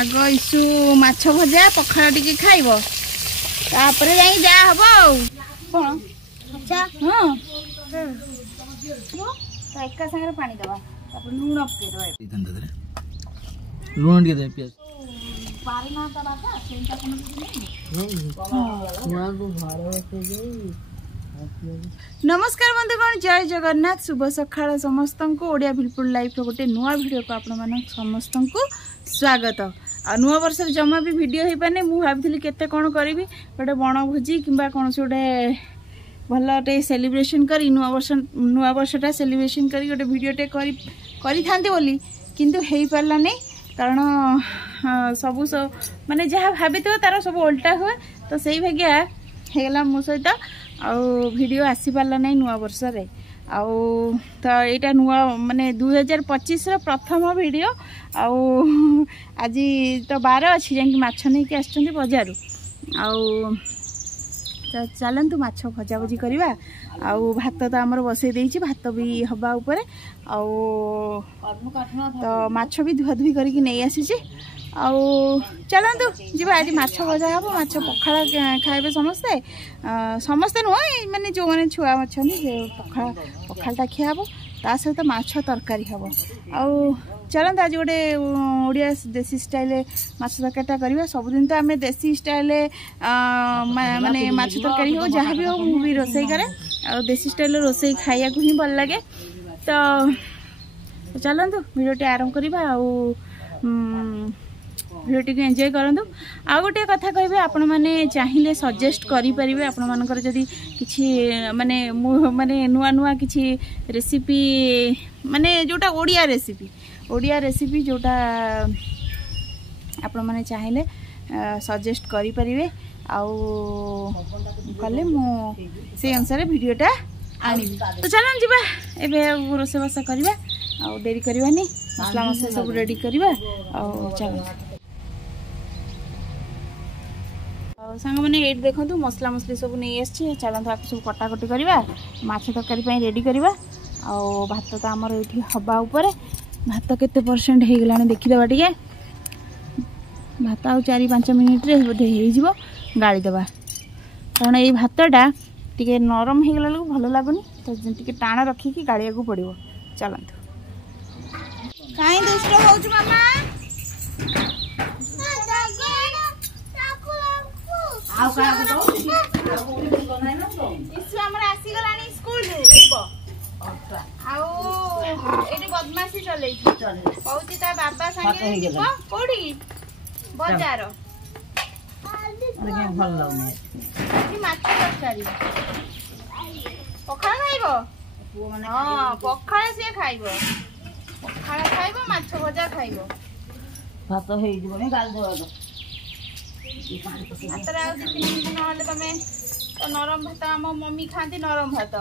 आग इशू माछ भजा पखाड़ टिके खाइब तापरे जाई जा हबो कोन अच्छा हां तो एका संगे पानी दबा तापर लूण पके दबा लूण टिके दे पियाज पारे ना दबा का सेंटा कोन हां को भारो से गई। नमस्कार बंधुगण जय जगन्नाथ शुभ सकाळ समस्त को ओडिया बिलपुल लाइफ गोटे नुआ वीडियो को आपण मान समस्त को स्वागत। आ नुआ वर्ष जमा भी वीडियो हो पाने मु भाबी केते कोन करी गोटे बण भोजी किंबा कौन गोटे भलटे सेलिब्रेशन करी नुआ वर्षटा सेलिब्रेशन करी गोटे वीडियोटे करी थांती बोली किंतु हेई पारला नै कारण सबु माने जहाँ भाभी तो तार सब उल्टा हुए तो सही भाग्या हेगला मो सहित वीडियो आसी पारला नै नुआ वर्ष रे आउ तो यहाँ नुआ माने 2025 प्रथम वीडियो आउ आज तो 12 अच्छी जाकि माछ नहीं कि आछंती बजार आउ चलतु माछ भजा भजी करवा आउ भात तो आमर बसई देछि भात भी हवा ऊपर आउ तो माछ भी धुआ धुई करके नहीं आसी आउ चलतु जीवा आज माछ भजा हम माछ पखाड़ खाइबे समस्ते समस्ते नुह माने जो मैंने छुआ अच्छा पखाड़ा खिया हम ता सहित माछ तरकारी हम आउ चलते आज गोटे ओडिया देसी स्टाइल माछ तरकारीटा करवा सबुदिन तो आम देसी स्टाइल माने माछ तरकारी हो जहाँ भी हो मुझे रोसई करे आ देसी स्टाइल रोसई खाइया को ही भल लगे तो चलतु वीडियो आरंभ करवा वीडियो टी एंजॉय करंतु आ गोटे कथा कहबे आपण माने चाहिए सजेस्ट करि परिबे आपण मानकर जदी किछि माने माने नुआ नुआ किछि रेसिपी माने जोटा ओडिया रेसिपी जोटा आपण माने चाहिए सजेस्ट करि परिबे आउ कले मु से अनुसार वीडियोटा आनी तो चलन जीवा एबे रोसेबास करबा आ देरी करबानी मसला मसला सब रेडी करबा आ चल सांग मैंने ये देखो मसला मसली सब नहीं आसी चलते आप सब कटाकटी करवा माछ तरकारी रेडी करवा आ भात तो आमर ये हवा उपर भात केते परसेंट हो गला देखीदे टे भात आ 4-5 मिनिट रे बोधे हो गाड़ीदे कारण ये भातटा टी नरम हो गला भल लगुनि तो टी टाण रखिकी गाड़िया को पड़ो चलतु कहीं दुष्ट हो मामा बदमाशी चले बाबा संगे कोड़ी बजार माछ तरकारी पखाड़ खाइब हाँ पखाड़ सी खाइब पखाड़ खाइब माछ भजा खाइब भात हो गाल तमें तो नरम भात आम मम्मी खाती नरम भात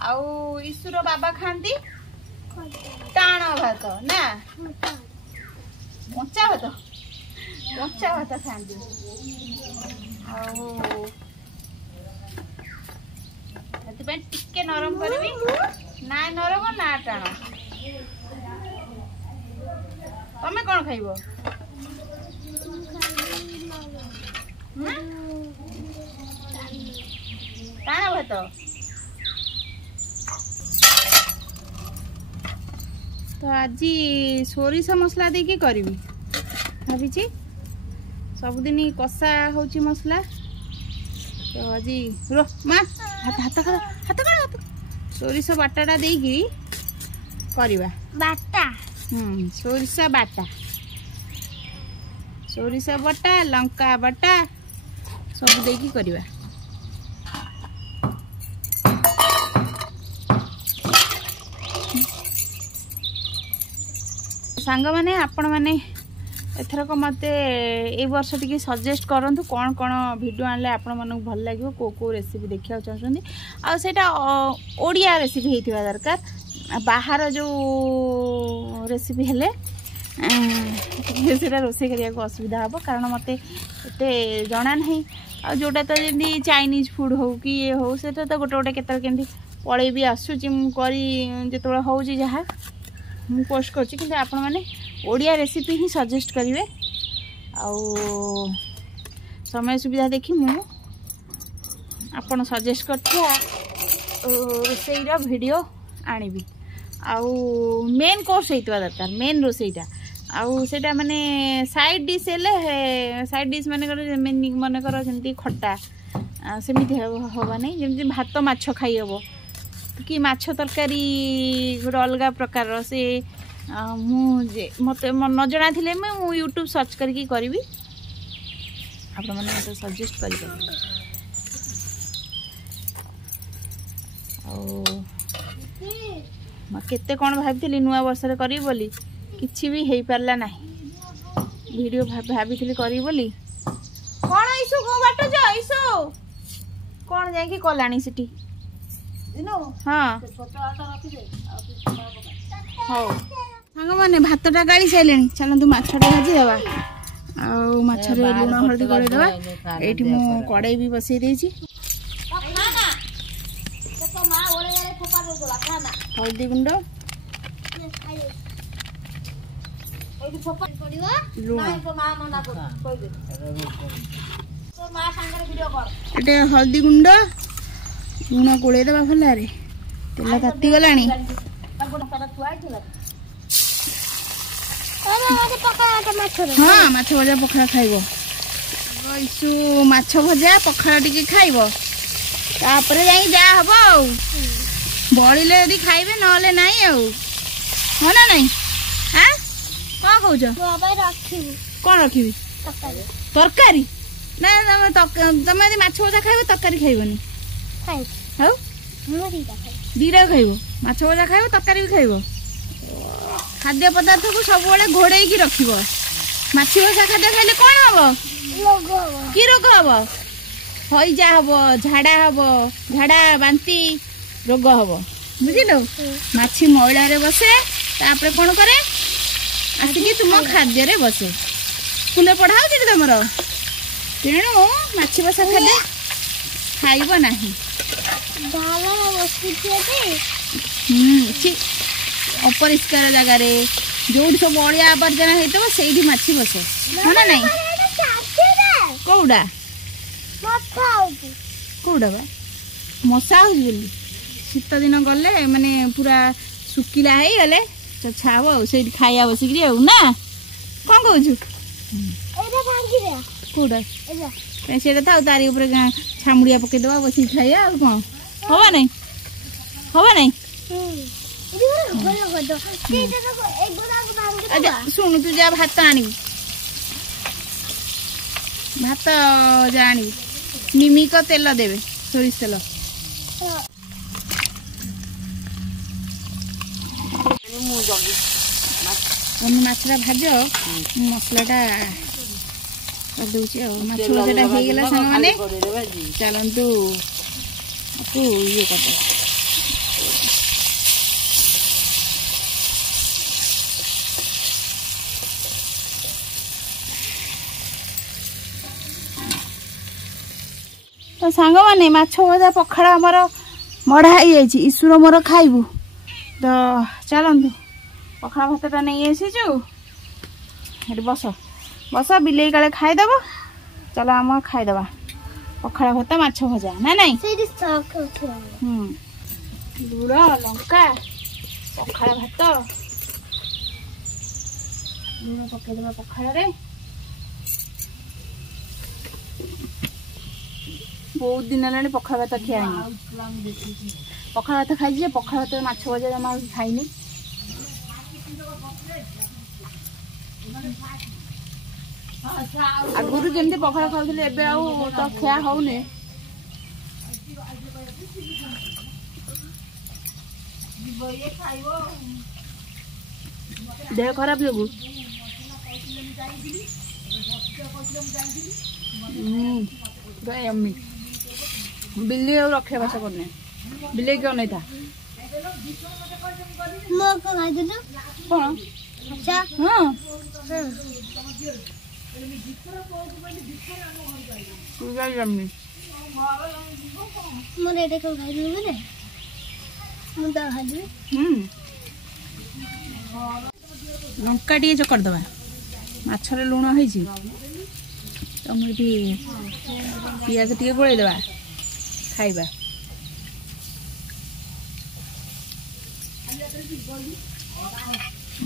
आउ ईशुर बाबा खाती टाण भात ना मोचा भात खाती टिके नरम करी ना नरम ना टाण तमें कौन खाइब टाण भात तो आज सोरिष मसला देकी करी भावी सबुदिन कषा हो मसला तो आज रो माँ हाथ सोरिष बाटाटा देकी करवा बाटा सोरिष बाटा लंका बाटा सब देकी करवा सांग माने आपण माने एथरक मते ए वर्ष टिके सजेस्ट करंतु कौन कौन वीडियो आनले आपण मानक भल लागो को रेसिपी देखिया चाहछन्ती आ सेटा ओडिया रेसिपी हेतिबा दरकार बाहर जो रेसिपी हेले सेटा रोसे करिया को असुविधा हबो कारण मते एते जणा नहीं आ जोटा तो जदी चाइनीज फूड हो कि ये हो सेटा तो गोटे गोटे केतर केंदी पळे भी आसुची मु करी जेतोळ होउची जहा मु पोस्ट करछि कि आपण माने ओडिया रेसिपी ही सजेस्ट करिवे समय सुविधा देखी मु आपण सजेस्ट करथिया रोसईर वीडियो आनिबी मेन कोर्स होइतवा दरकार मेन रोसईटा सेटा माने साइड डिश हेले साइड डिश माने मन कर जमती खट्टा सेमिति हवा नहीं जमती भात माछ खाई हबो कि माछ तरकारी गोटे अलग प्रकार से मत न जना थिले मैं यूट्यूब सर्च करके करी आपण मैंने मत सजेस्ट कर केते कौन भाभी नुआ वर्ष करी बोली किछि भी हेई पारला नहीं वीडियो भाभी करी बोली कौन आइसु को बाटो जा आइसु कौन जाई कि कलानी सिटी हाँ हो सांग मैंने भातटा गाड़ी सारे चलतु मछटा भाजी देवा आछरे लुण हल्दी गड़े देवा ये मु कड़े भी बसई देछि हल्दी गुंड ये हल्दी गुंड लुण गोले देवा भल तेल ताती गला हाँ माछ भजा पखाड़ खाइब इसु माछ भजा पखाड़ टिके खाइब तापर जाई जा हबो बळिले यदि खाइबे नले नाही हाँ ना नहीं हाँ कौन कहूछ कौन रखी तरकारी ना तुम यदि माछ भजा खाइब तरकारी खाइबनी हाउ दीटा खाइब माछ भजा खाइब तरकारी भी खाइब खाद्य पदार्थ को सब घोड़े रख माछी भजा खाद्य खाइले कौन हम कि रोग हम हईजा हम झाड़ा हम झाड़ा बांती रोग हम बुझिल माछी मैला रे बसे तापर कौन करे आसिक तुम खाद्य रे बसे स्कूल पढ़ाऊ तुमर तेणु माछी बसा खाद्य खाइब नाही अपरिष्कार जगार जो सब अलिया आवर्जना होता से माछी बस हाँ ना नहीं कौड़ा कौड़ा बा मशा हो शीत दिन गले माने पूरा सुखिला हो गले तो छाव से खाया बसिक ना कौन कहूँ कौड़ा से तारी छामुड़िया पकईदे बस खाया कौन हवा नहीं हवा नहीं शुणु तू जा भात आनी भात जा आनी निमिक तेल देवे सोरिष तेल माछटा भाज मसलाटा करदे माछ भजाटा हो गला सांग मैंने चलतु ये करदे तो सांग मैंने माछ भजा पखाड़ आमर मढ़ा हो ईश्वर मोर खाइबू तो चलतु पखाड़ भातटा नहीं आसीचु बस बस बिले काले खाईदेव चलो आम खाईदबा पखाड़ भात माछ भजा ना नहीं लुण लंका पखाड़ भात लुण पकईदबा पखाड़ बहुत दिन है पखाड़ भात खिया पखाड़ भात खाई पखाड़ भात माछ भजा जमा खाइनी आगुरी जमी पखाड़ खाऊली एवं तो खिया होने देह खराब जो बिल्ली और रखे बासा करने बिल्ली क्यों नहीं था कौन हाँ लंका टे चकड़ दबा माछरे लुण हो तुम ये पियाज टे गोलैदे खाइबा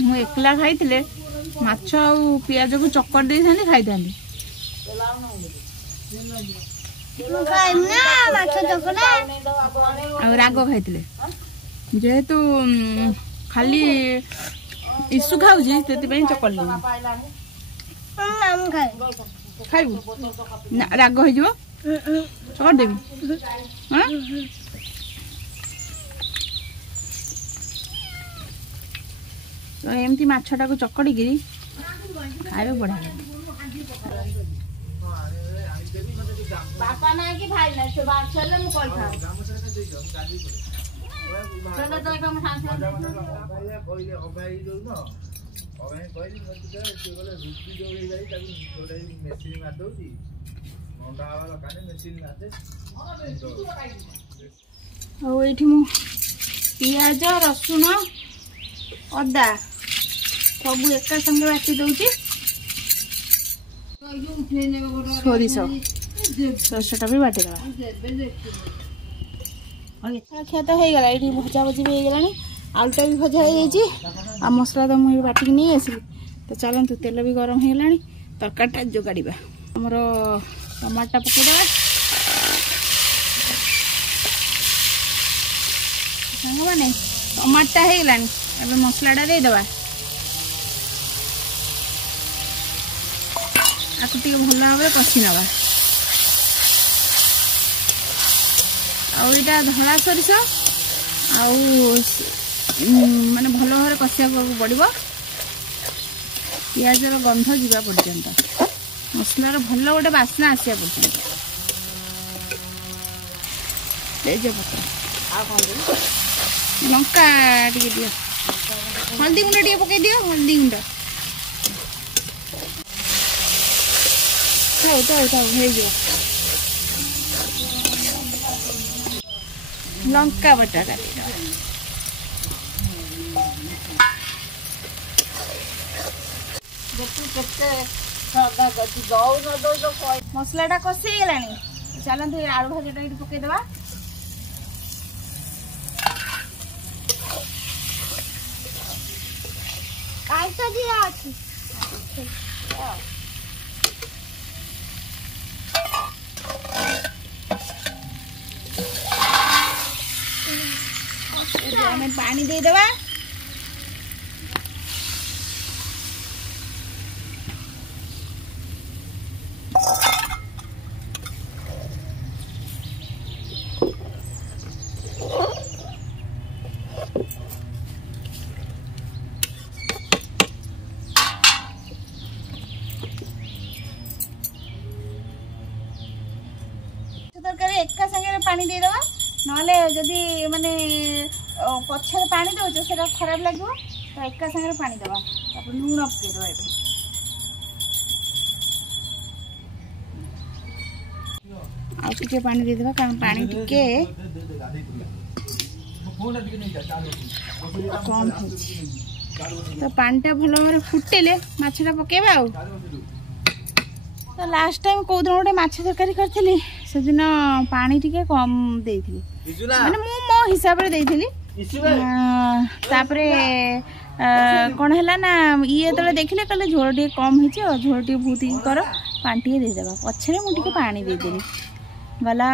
मु एकला खाई माछ आ पियाज को चक्कर दे था खाई था राग खाई जेहेतु खाली इशू खाऊ से चक्कर खाइबू ना राग हो चक्कर देवी हाँ तो एमती माछटा को चकड़ी खाए बढ़िया बापा ना कि भाई ना से बात चले मु कल था चलो तो हम सांस कहले अबाई दो न अबाई कहली मत से बोले रुचि जो गई जाई ताकि छोटे मशीन मार दोची मोंडा वाला काने मशीन मारते ओ एठी मु पियाज रसुन अदा सब एक संगे बाटी दौची सोरिष सरसटा भी बाटी देवा खिया तो हो गला ये भजा भजी भी हो गला आलुटा भी भजा हो मसला तो मुझे बाटिक नहीं आसली तो चलतु तेल भी गरम हो गला तरकारीटा जोगाड़ा आमर टमाटा पकईदे सांग मैंने टमाटा हो गला मसलाटा देदेबा आपको टे भल भाव कषि नवा आईटा धला सोरिष माने भल भाव कषिया पड़ो पियाज गंध जावा पर्यंत मसलार भल गोटे बास्ना आसा पर्यंत तेजपत्र लंका टे दियो हल्दी गुंड टे पकई दियो हल्दी गुंड लंका बटा काटी मसलाटा कषि गला चलते आलू भाजा ये पकईदे पानी देदेबा तरकारी एका संगे पानी देदेबा नले जदि माने पछे पानी दौच से खराब लगे तो एका संगे पानी दवा लुण पकईदे आगे पानी देदेबा कारण पानी टिके कम तो पानीटा भल भाव फुटेले माछटा पकेबा तो लास्ट टाइम कौ दिन गोटे माछ तरकारी करी से दिन पानी टिके कम देइथिली माने मु मो हिसाब रे देइथिली तापरे कौन है ना ये तो देखिले कहले झोल टे कम हो झोल टे बहुत कर पानी टे देदेबा पछरे मुझे पानी देदेली गला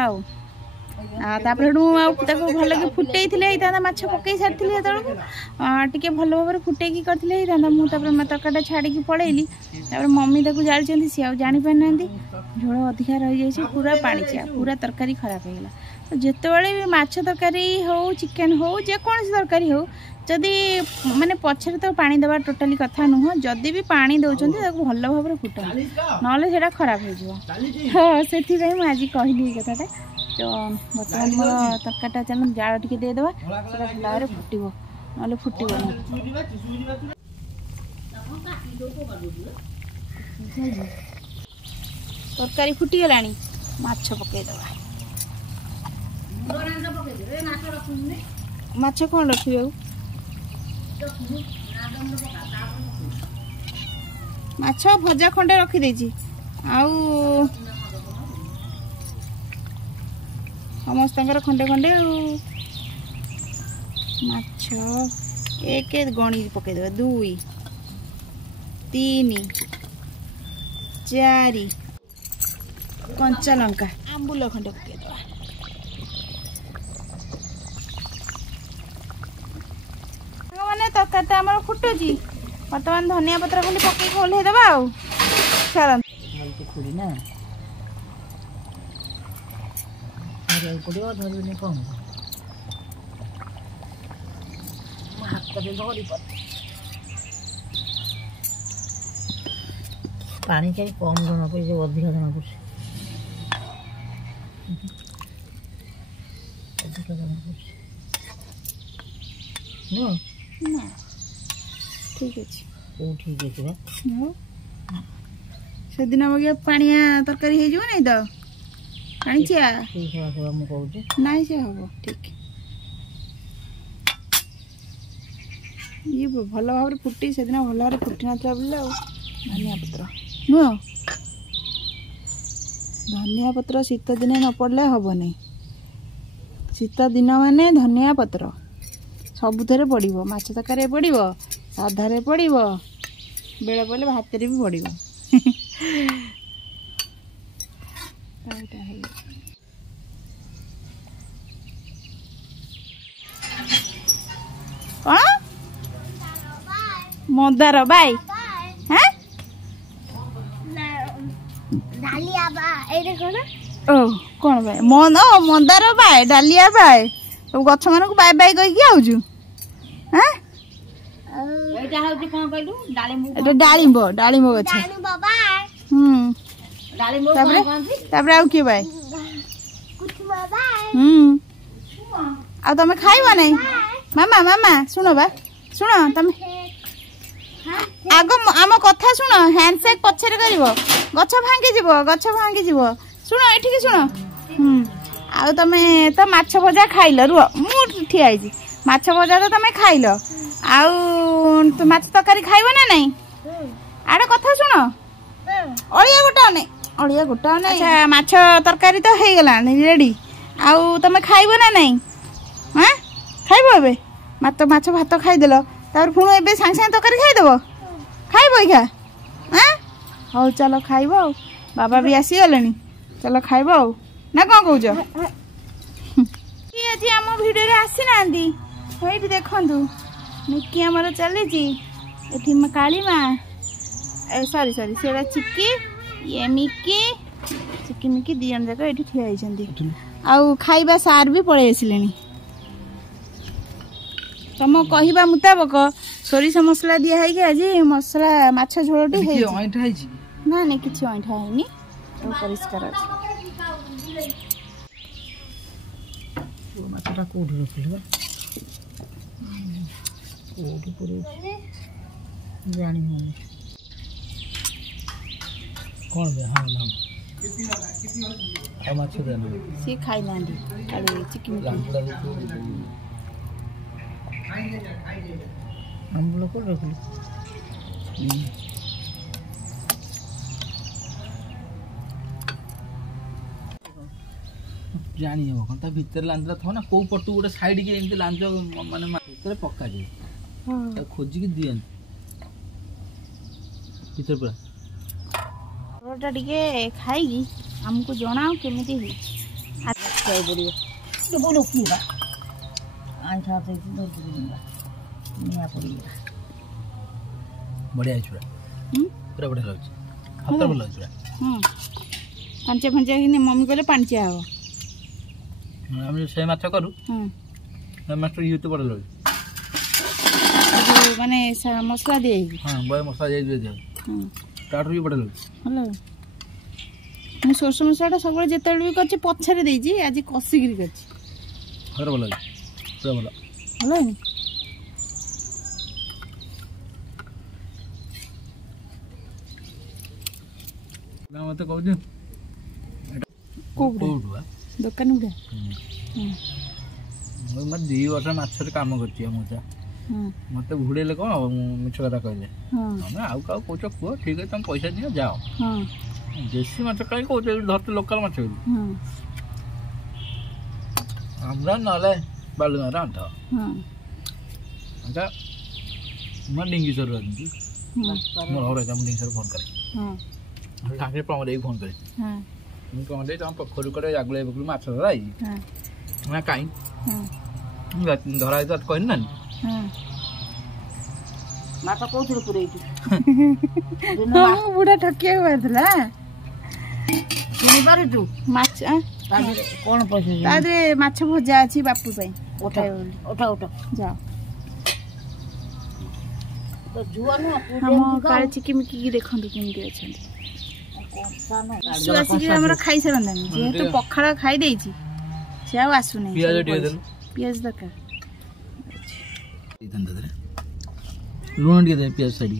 तापर भल के फुटे माछ पकई सारी टे भल भाव फुटेकी करते मुझे तरकारीटा छाड़ी पड़ेली मम्मी ताको जानी सी आ जानी पारि ना झोल अधिका रही जाए पूरा पाणिचिया पूरा तरकारी खराब हो गला तो जितेबाला भी माछ तरकारी हो चिकेन हो जेकोसी तरकारी हो जदि माने पछरे तो पानी देवा टोटाली कथा नुह जदि भी पानी दौरान भल भाव फुटा ना खराब हो हाँ से आज कहली कथाटा तो बर्तमान मोर तरकारीटा चल जाल टे देदेबा भल भाव फुटब ना फुटब तरकारी फुटीगला माछ पकईदे माछ कौन रखिए माछ भजा खंडे रखी आउ समस्तଙ୍କର खंडे खंडे माछ एक गणी पकईदे 2 3 4 कंचा लंका आंबुल खंडे पकईदे मैंने तरकारी आम फुटुची बर्तमान धनिया पत्र खाली पकई ओल्हे दबा चल खुड़ी ना पड़ो धरनी कम हाथ धरी पानी कहीं कम जना पड़े अधिक जना पड़े अधिक जना पड़े ना ठीक अच्छे ठीक अच्छे से दिन बगिया पानिया तरकारी हो नहीं तो पानी चिया नहीं से हम ठीक ये भल भाव फुटी से दिन भल भाव फुटी ना बोले धनिया पत्र नुह धनिया पत्र शीत दिन न पड़े हम नहीं शीत दिन माने धनिया पत्र सबुथे पड़ो माछ तरकारी पड़ो साधारे पड़ो बेले पड़े भात भी पड़ो कौन मंदार बाई हाँ ओ कौन बाई मंदार बाई डालिया बाई सब गछ मान को बाय बाय कही आउजु हाँ डालिम्ब डालिम्ब गछ तापरे आउ किए बाय आ तमे खाइबा नहीं मामा मामा सुनो बा सुनो तमे आगो आम कथा सुनो हैंडशेक पछरे करिवो गछ भांगी जीवो सुनो एठी सुनो आ तमे तो माछ भजा खाइल रुह मु ठिया आइजी माछ भजा तो तमे खाइल आउ तो माछ तरकारी खाइबो ना नहीं आड़े कथा सुनो अलिया गोटा नहीं अच्छा माछ तरकारी तो हे गला रेडी आउ तमे खाइबो ना नहीं हां खाइबो एबे माछ भात खाइदेल तार पुणी एबे सांग सांग तरकारी खाइदेबो खाइबो इखा हां हो चलो खाइबो बाबा भी आसी गलेनी चलो खाइबो ना कौन कौच किए आम भिडियो आसी ना देखु मिकी आमर चली काली माँ सॉरी सॉरी से चिकी ये मिकी चिकी मिकी दी जन जाक ये ठिया आउ खाइबा सार भी पड़े आसिले तुम कहवा मुताबक सोरिष मसला दिया है आज मसला माछ झोलटी है ना नहीं किसी अईठा है परिष्कार अच्छे माछटा कोठी रखिल कोठी पड़े जानी हो कौन बे हां नाम आ माछ देना सी खाई नांदी खाली चिकन आंबुल को रखिल जानी हो कौन भीतर लांदरा था ना को पटू गोटे साइड के एमती लांज माने भीतर पक्का जे हां खोजी के दियन भीतर पूरा रोटा टिके खाइगी हमको जणाओ केमिति हे खाइ पड़ियो के बोलो की बा आइ था तो दर दिनबा निया पड़ियो बढ़िया छुरा पूरा बढ़िया लग हाथ बोल छुरा पांचे पांचे कि मम्मी कहले पांचिया हो हम से माछ करू माछ यूट्यूब पर लो माने मसला दे हां बय मसला दे दे टाटर भी पड़े लो हेलो मु सोर्स मसलाटा सब जेते भी करछि पछरे देजी आज कसिगिरी करछि हर बोला पूरा बोला हेलो ना मत कहू दे कोबरा दुकान उडा मत 2 वर्ष माछ काम करछि मुजा मत भुड़ेले कौन मिछ कथा कहले हां आउ का कोच को ठीक है तुम पैसा दियो जाओ हां देसी माछ कहीं कहते धरते लोकल माछ हमरा नाले बालुगाँव अंत अच्छा मैं डिंगीश्वर मोर घर है डिंगीश्वर फोन करे ठाकुर प्रमोद फोन करे प्रमोद तुम पोखर कड़े आगुले बगुल माछ धरा ना कहीं धरा कहनी ना माछ कौन पूरे बुढ़ा ठकिया हुआ शुणी पारू माछ कौन पैसा माछ भजा अच्छी बापू उठा उठा उठा जाओ तो जुआ नु हम काले चिकिमिकी की देखंतु केमती अछंती सुआसी हमरा खाई सरंदानी जेहेतु पखाड़ा खाई देछि से आ आसु नै पियाज दरकार लूण टे दे पियाज साइड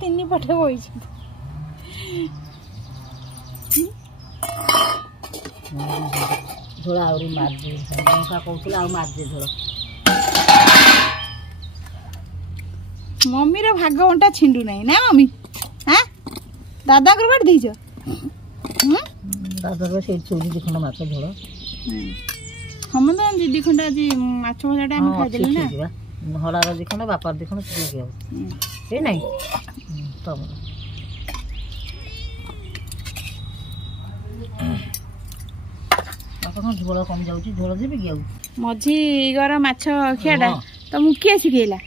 तीन पटे बोई झोला आउरी मार दे का कहूला आ मार दे झोला मम्मी रे भाग बंटा छिंडू नहीं ना मम्मी हां दादा कर बैठ दीजो दादा रो से चोरी दिखना माछ झोला हम तो दीदी खंडा जी माछ भजाटा हम खाइ देली ना हला रो दिखना बापा दिखना से गयो ए नहीं तब बापा कोन झोला कम जाउची झोला देबे गयो मझी गरा माछ खियाडा तो मुखिया सिखेला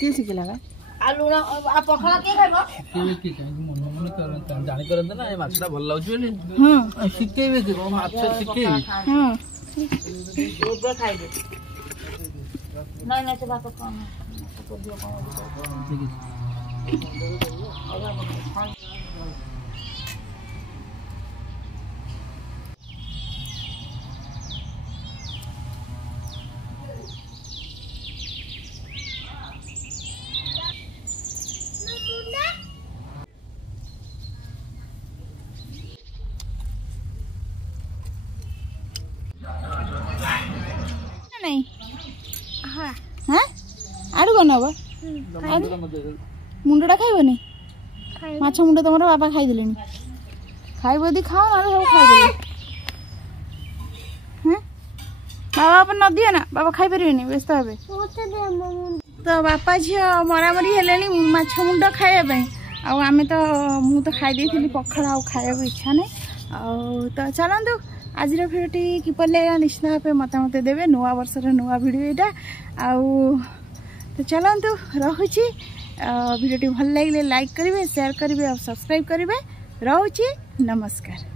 के सिखेला बा आलू ना आ पखला के खाइबो के मन मन जानि करन ना ए माछटा भल लागु बोली हां सिकेबे के माछ सिकेबे हां ओबे खाइबे नहीं नहीं से बात कम तो दियो कम नहीं हाँ हाँ आड़ू बनब मुंडा खाइबनी माछ मुंड तुम बापा खाईदे खाइब यदि खाओ ना सब खाईदे बाबा न दिए ना बाबा खाई पारे व्यस्त हे तो बापा झील मरामरी है माछ मुंड खाइबा आम तो मु तो खाई पखाड़ खाया इच्छा नहीं तो चलतु आज भिडियोटी किपर लगे निश्चित भाव मतामत देवे नुआ वर्ष नुआ भिडियो यहाँ आउ तो चलतु रहुची भिडियोटी भल लगे लाइक करेंगे शेयर करेंगे और सब्सक्राइब करेंगे रहुची नमस्कार।